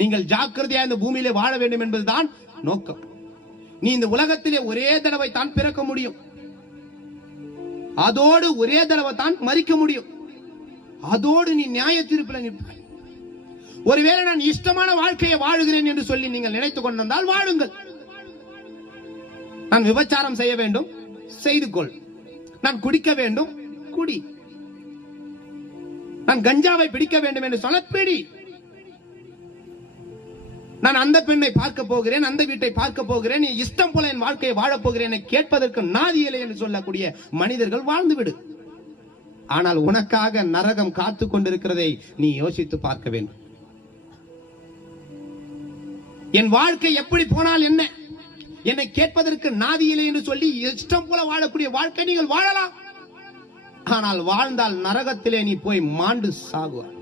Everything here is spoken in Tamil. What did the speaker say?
நீங்கள் ஜாக்கிரதையா இந்த பூமியிலே வாழ வேண்டும் என்பதுதான் நோக்கம். நீ இந்த உலகத்திலே ஒரே தடவை தான் பிறக்க முடியும், அதோடு ஒரே தடவை தான் மரிக்க முடியும், அதோடு நீ நியாய தீர்ப்பில் நிற்பாய். ஒருவேளை நான் இஷ்டமான வாழ்க்கையை வாழுகிறேன் என்று சொல்லி நீங்கள் நினைத்துக் கொண்டிருந்தால் வாழுங்கள். நான் விபச்சாரம் செய்ய வேண்டும், செய்து கொள். நான் குடிக்க வேண்டும், குடி. நான் கஞ்சாவை பிடிக்க வேண்டும் என்று சொல்ல பிடி. நான் அந்த பெண்ணை பார்க்க போகிறேன், அந்த வீட்டை பார்க்க போகிறேன், நீ இஷ்டம் போல என் வாழ்க்கையை வாழப் போகிறேன் கேட்பதற்கு நாதியில்லை என்று சொல்லக்கூடிய மனிதர்கள் வாழ்ந்துவிடு. ஆனால் உனக்காக நரகம் காத்துக் கொண்டிருக்கிறதை நீ யோசித்து பார்க்க வேண்டும். என் வாழ்க்கை எப்படி போனால் என்ன, என்னை கேட்பதற்கு நாதியில்லை என்று சொல்லி இஷ்டம் போல வாழக்கூடிய வாழ்க்கை நீங்கள் வாழலாம். ஆனால் வாழ்ந்தால் நரகத்திலே நீ போய் மாண்டு சாகுவாய்.